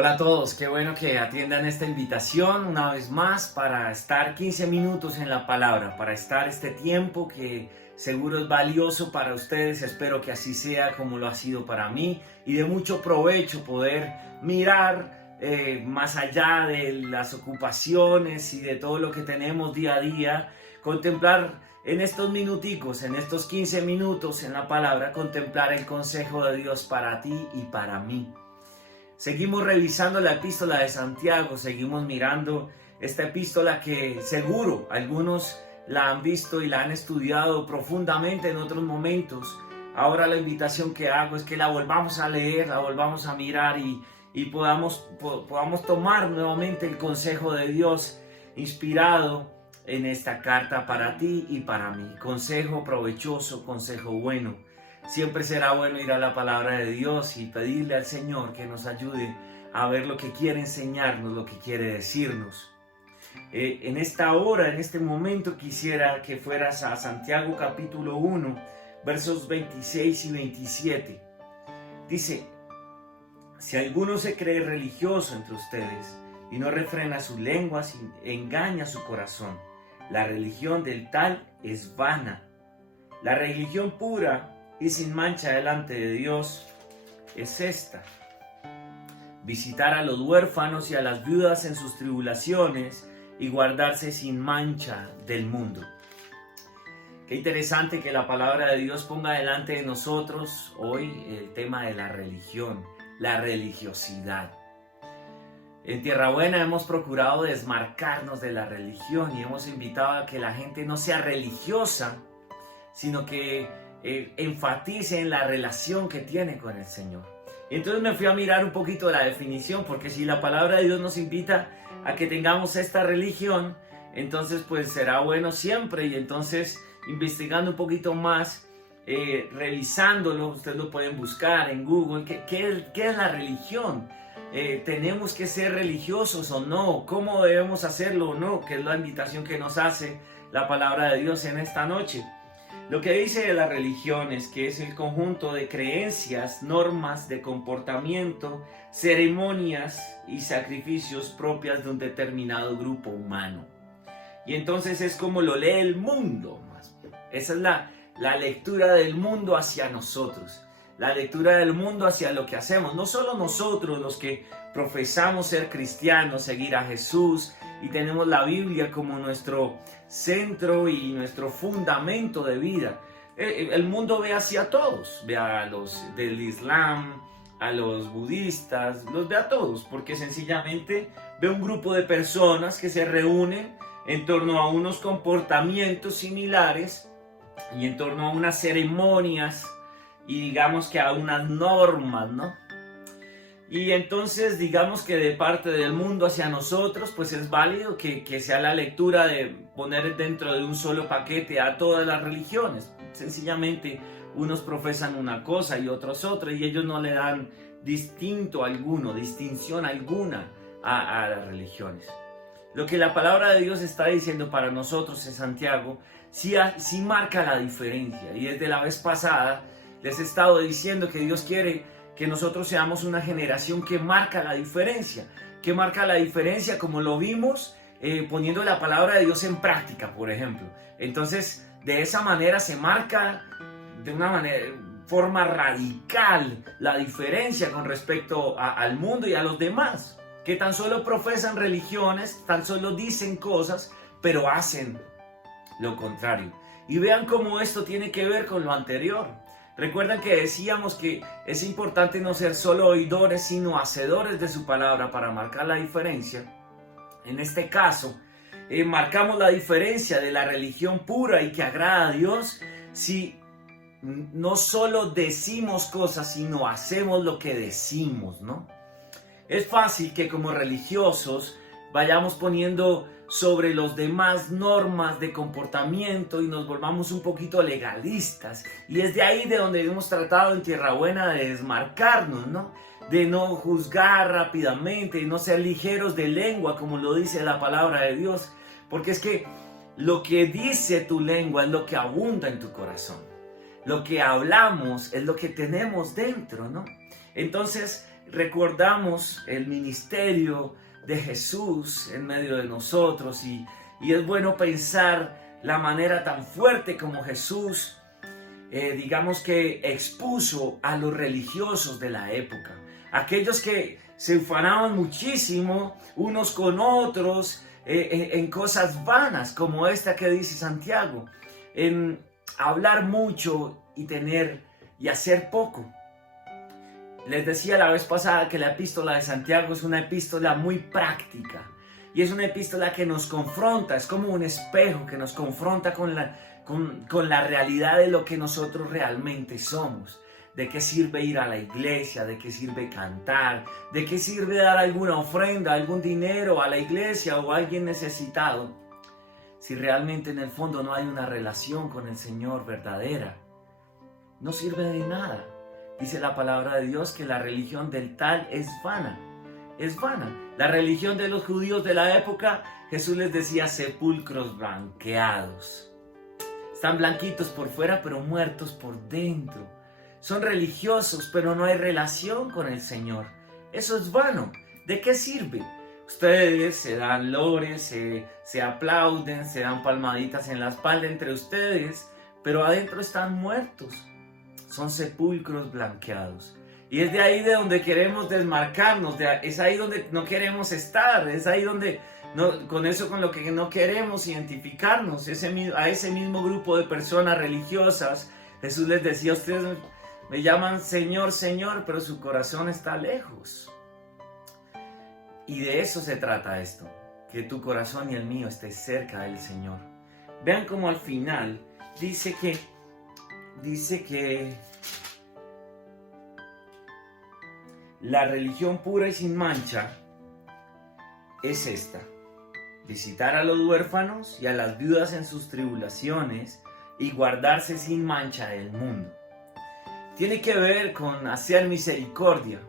Hola a todos, qué bueno que atiendan esta invitación una vez más para estar 15 minutos en la palabra, para estar este tiempo que seguro es valioso para ustedes. Espero que así sea como lo ha sido para mí y de mucho provecho poder mirar más allá de las ocupaciones y de todo lo que tenemos día a día, contemplar en estos minuticos, en estos 15 minutos en la palabra, contemplar el consejo de Dios para ti y para mí. Seguimos revisando la epístola de Santiago, seguimos mirando esta epístola que seguro algunos la han visto y la han estudiado profundamente en otros momentos. Ahora la invitación que hago es que la volvamos a leer, la volvamos a mirar y podamos tomar nuevamente el consejo de Dios inspirado en esta carta para ti y para mí. Consejo provechoso, consejo bueno. Siempre será bueno ir a la palabra de Dios y pedirle al Señor que nos ayude a ver lo que quiere enseñarnos, lo que quiere decirnos. En esta hora, en este momento, quisiera que fueras a Santiago capítulo 1, versos 26 y 27. Dice: si alguno se cree religioso entre ustedes y no refrena sus lenguas y engaña su corazón, la religión del tal es vana. La religión pura y sin mancha delante de Dios es esta: visitar a los huérfanos y a las viudas en sus tribulaciones y guardarse sin mancha del mundo. Qué interesante que la palabra de Dios ponga delante de nosotros hoy el tema de la religión, la religiosidad. En Tierra Buena hemos procurado desmarcarnos de la religión y hemos invitado a que la gente no sea religiosa, sino que enfatice en la relación que tiene con el Señor. Y entonces me fui a mirar un poquito la definición, porque si la palabra de Dios nos invita a que tengamos esta religión, entonces pues será bueno siempre. Y entonces, investigando un poquito más, revisándolo, ustedes lo pueden buscar en Google, ¿qué es la religión? ¿Tenemos que ser religiosos o no? ¿Cómo debemos hacerlo o no? Que es la invitación que nos hace la palabra de Dios en esta noche. Lo que dice de la religión es que es el conjunto de creencias, normas de comportamiento, ceremonias y sacrificios propias de un determinado grupo humano. Y entonces es como lo lee el mundo. Esa es la lectura del mundo hacia nosotros. La lectura del mundo hacia lo que hacemos. No solo nosotros los que profesamos ser cristianos, seguir a Jesús y tenemos la Biblia como nuestro centro y nuestro fundamento de vida. El mundo ve hacia todos, ve a los del Islam, a los budistas, los ve a todos, porque sencillamente ve un grupo de personas que se reúnen en torno a unos comportamientos similares y en torno a unas ceremonias y digamos que a unas normas, ¿no? Y entonces digamos que de parte del mundo hacia nosotros, pues es válido que sea la lectura de poner dentro de un solo paquete a todas las religiones. Sencillamente unos profesan una cosa y otros otra, y ellos no le dan distinción alguna a las religiones. Lo que la palabra de Dios está diciendo para nosotros en Santiago sí marca la diferencia. Y desde la vez pasada les he estado diciendo que Dios quiere que nosotros seamos una generación que marca la diferencia. Que marca la diferencia como lo vimos poniendo la palabra de Dios en práctica, por ejemplo. Entonces, de esa manera se marca de una forma radical la diferencia con respecto al mundo y a los demás, que tan solo profesan religiones, tan solo dicen cosas, pero hacen lo contrario. Y vean cómo esto tiene que ver con lo anterior. Recuerdan que decíamos que es importante no ser solo oidores, sino hacedores de su palabra para marcar la diferencia. En este caso, marcamos la diferencia de la religión pura y que agrada a Dios si no solo decimos cosas, sino hacemos lo que decimos, ¿no? Es fácil que como religiosos vayamos poniendo sobre los demás normas de comportamiento y nos volvamos un poquito legalistas. Y es de ahí de donde hemos tratado en Tierra Buena de desmarcarnos, ¿no? De no juzgar rápidamente y no ser ligeros de lengua, como lo dice la palabra de Dios. Porque es que lo que dice tu lengua es lo que abunda en tu corazón. Lo que hablamos es lo que tenemos dentro, ¿no? Entonces, recordamos el ministerio de Jesús en medio de nosotros y es bueno pensar la manera tan fuerte como Jesús, digamos que expuso a los religiosos de la época, aquellos que se ufanaban muchísimo unos con otros en cosas vanas como esta que dice Santiago, en hablar mucho y tener y hacer poco. Les decía la vez pasada que la epístola de Santiago es una epístola muy práctica y es una epístola que nos confronta, es como un espejo que nos confronta con la realidad de lo que nosotros realmente somos. ¿De qué sirve ir a la iglesia? ¿De qué sirve cantar? ¿De qué sirve dar alguna ofrenda, algún dinero a la iglesia o a alguien necesitado? Si realmente en el fondo no hay una relación con el Señor verdadera, no sirve de nada. Dice la palabra de Dios que la religión del tal es vana. Es vana. La religión de los judíos de la época, Jesús les decía sepulcros blanqueados. Están blanquitos por fuera, pero muertos por dentro. Son religiosos, pero no hay relación con el Señor. Eso es vano. ¿De qué sirve? Ustedes se dan lores, se aplauden, se dan palmaditas en la espalda entre ustedes, pero adentro están muertos. Son sepulcros blanqueados. Y es de ahí de donde queremos desmarcarnos, es ahí donde no queremos estar, es ahí donde, con lo que no queremos identificarnos, a ese mismo grupo de personas religiosas. Jesús les decía, ustedes me llaman Señor, Señor, pero su corazón está lejos. Y de eso se trata esto, que tu corazón y el mío esté cerca del Señor. Vean cómo al final dice que la religión pura y sin mancha es esta: visitar a los huérfanos y a las viudas en sus tribulaciones y guardarse sin mancha del mundo. Tiene que ver con hacer misericordia.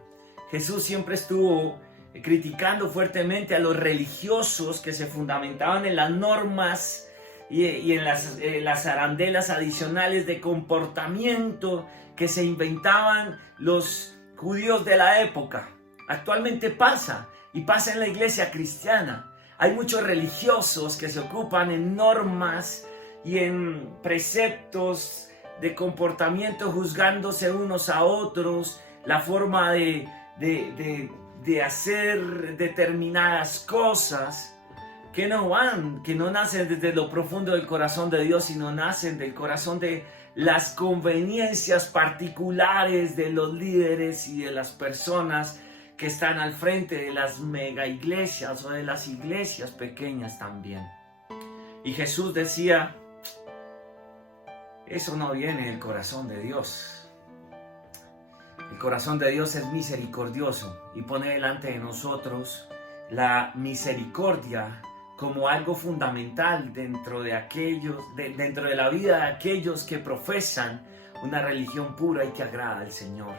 Jesús siempre estuvo criticando fuertemente a los religiosos que se fundamentaban en las normas y en las arandelas adicionales de comportamiento que se inventaban los judíos de la época. Actualmente pasa, y pasa en la iglesia cristiana. Hay muchos religiosos que se ocupan en normas y en preceptos de comportamiento, juzgándose unos a otros, la forma de hacer determinadas cosas que no nacen desde lo profundo del corazón de Dios, sino nacen del corazón de las conveniencias particulares de los líderes y de las personas que están al frente de las mega iglesias o de las iglesias pequeñas también. Y Jesús decía, eso no viene del corazón de Dios. El corazón de Dios es misericordioso y pone delante de nosotros la misericordia como algo fundamental dentro de la vida de aquellos que profesan una religión pura y que agrada al Señor.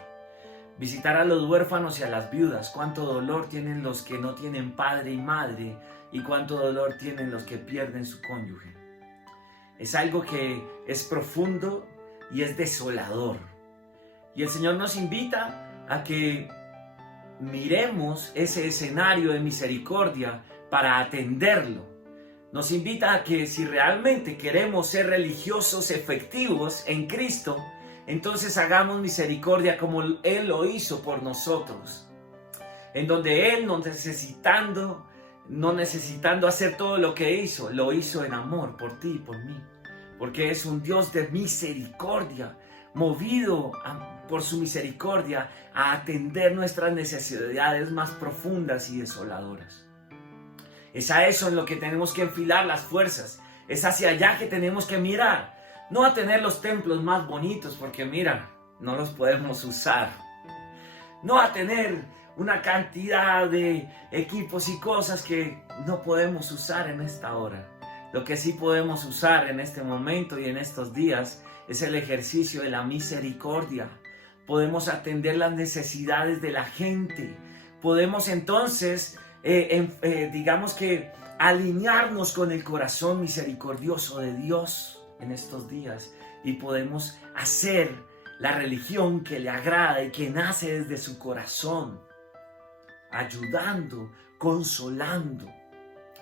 Visitar a los huérfanos y a las viudas. Cuánto dolor tienen los que no tienen padre y madre, y cuánto dolor tienen los que pierden su cónyuge. Es algo que es profundo y es desolador. Y el Señor nos invita a que miremos ese escenario de misericordia para atenderlo. Nos invita a que si realmente queremos ser religiosos efectivos en Cristo, entonces hagamos misericordia como Él lo hizo por nosotros. En donde Él, no necesitando hacer todo lo que hizo, lo hizo en amor por ti y por mí. Porque es un Dios de misericordia, movido por su misericordia a atender nuestras necesidades más profundas y desoladoras. Es a eso en lo que tenemos que enfilar las fuerzas. Es hacia allá que tenemos que mirar. No a tener los templos más bonitos, porque mira, no los podemos usar. No a tener una cantidad de equipos y cosas que no podemos usar en esta hora. Lo que sí podemos usar en este momento y en estos días es el ejercicio de la misericordia. Podemos atender las necesidades de la gente. Podemos entonces, digamos que alinearnos con el corazón misericordioso de Dios en estos días. Y podemos hacer la religión que le agrada y que nace desde su corazón. ayudando, consolando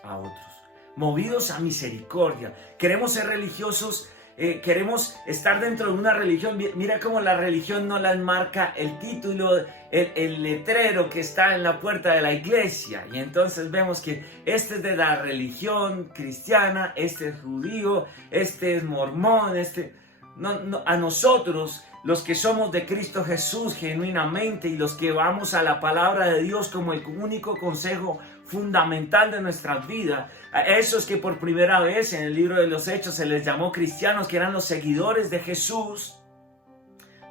a otros, movidos a misericordia. Queremos ser religiosos, queremos estar dentro de una religión. Mira cómo la religión no la enmarca el título, el letrero que está en la puerta de la iglesia. Y entonces vemos que este es de la religión cristiana, este es judío, este es mormón, a nosotros, los que somos de Cristo Jesús genuinamente y los que vamos a la palabra de Dios como el único consejo fundamental de nuestras vidas, a esos que por primera vez en el libro de los Hechos se les llamó cristianos, que eran los seguidores de Jesús,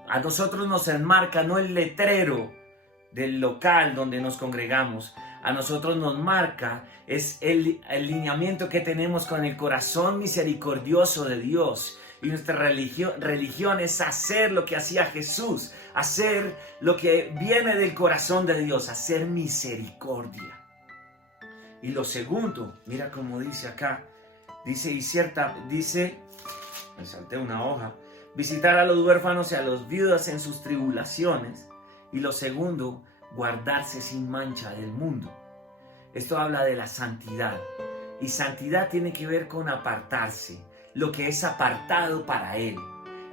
a nosotros nos enmarca no el letrero del local donde nos congregamos, a nosotros nos marca es el lineamiento que tenemos con el corazón misericordioso de Dios. Y nuestra religión es hacer lo que hacía Jesús, hacer lo que viene del corazón de Dios, hacer misericordia. Y lo segundo, mira cómo dice acá, dice, me salté una hoja, visitar a los huérfanos y a los viudas en sus tribulaciones. Y lo segundo, guardarse sin mancha del mundo. Esto habla de la santidad. Y santidad tiene que ver con apartarse, lo que es apartado para Él.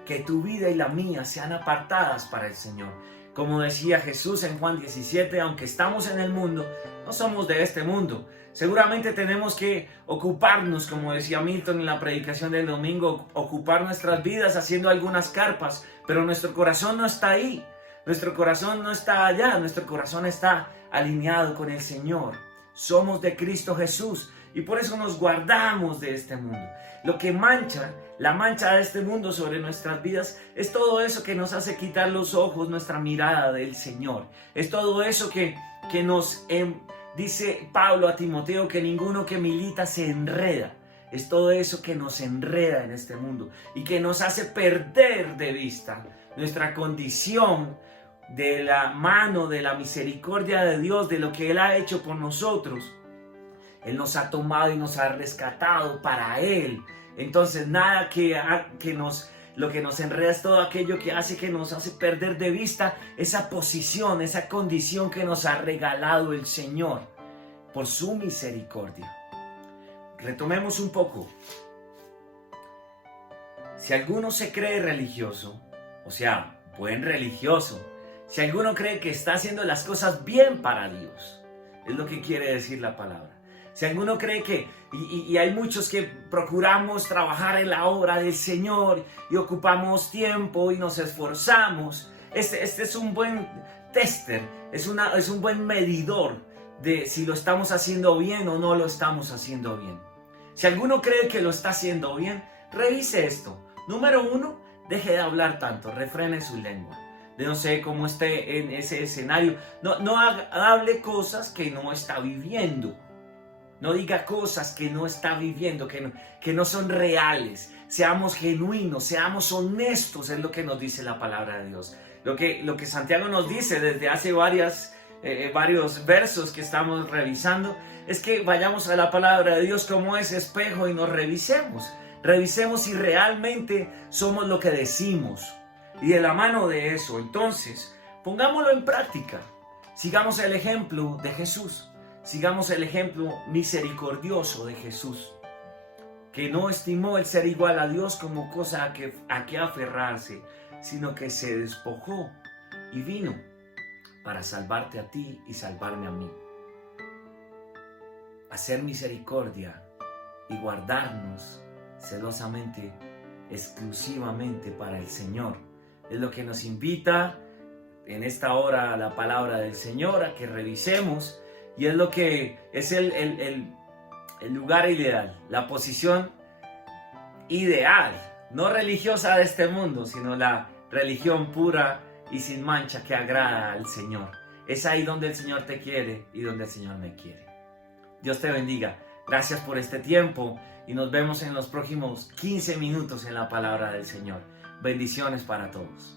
Que tu vida y la mía sean apartadas para el Señor. Como decía Jesús en Juan 17, aunque estamos en el mundo, no somos de este mundo. Seguramente tenemos que ocuparnos, como decía Milton en la predicación del domingo, ocupar nuestras vidas haciendo algunas carpas, pero nuestro corazón no está ahí. Nuestro corazón no está allá, nuestro corazón está alineado con el Señor. Somos de Cristo Jesús y por eso nos guardamos de este mundo. Lo que mancha, la mancha de este mundo sobre nuestras vidas, es todo eso que nos hace quitar los ojos, nuestra mirada del Señor. Es todo eso que nos, dice Pablo a Timoteo, que ninguno que milita se enreda. Es todo eso que nos enreda en este mundo y que nos hace perder de vista nuestra condición de la mano, de la misericordia de Dios, de lo que Él ha hecho por nosotros. Él nos ha tomado y nos ha rescatado para Él. Entonces nada lo que nos enreda es todo aquello que nos hace perder de vista esa posición, esa condición que nos ha regalado el Señor por su misericordia. Retomemos un poco. Si alguno se cree religioso, o sea, buen religioso, si alguno cree que está haciendo las cosas bien para Dios, es lo que quiere decir la palabra. Si alguno cree que, y hay muchos que procuramos trabajar en la obra del Señor y ocupamos tiempo y nos esforzamos, este es un buen tester, es un buen medidor de si lo estamos haciendo bien o no lo estamos haciendo bien. Si alguno cree que lo está haciendo bien, revise esto. Número 1, deje de hablar tanto, refrene su lengua. No sé cómo esté en ese escenario. No hable cosas que no está viviendo. No diga cosas que no está viviendo, que no son reales. Seamos genuinos, seamos honestos, es lo que nos dice la palabra de Dios. Lo que Santiago nos dice desde hace varios versos que estamos revisando, es que vayamos a la palabra de Dios como ese espejo y nos revisemos. Revisemos si realmente somos lo que decimos. Y de la mano de eso, entonces, pongámoslo en práctica. Sigamos el ejemplo de Jesús. Sigamos el ejemplo misericordioso de Jesús, que no estimó el ser igual a Dios como cosa a que aferrarse, sino que se despojó y vino para salvarte a ti y salvarme a mí. Hacer misericordia y guardarnos celosamente, exclusivamente para el Señor. Es lo que nos invita en esta hora la palabra del Señor, a que revisemos, y es lo que es el lugar ideal, la posición ideal, no religiosa de este mundo, sino la religión pura y sin mancha que agrada al Señor. Es ahí donde el Señor te quiere y donde el Señor me quiere. Dios te bendiga. Gracias por este tiempo y nos vemos en los próximos 15 minutos en la palabra del Señor. Bendiciones para todos.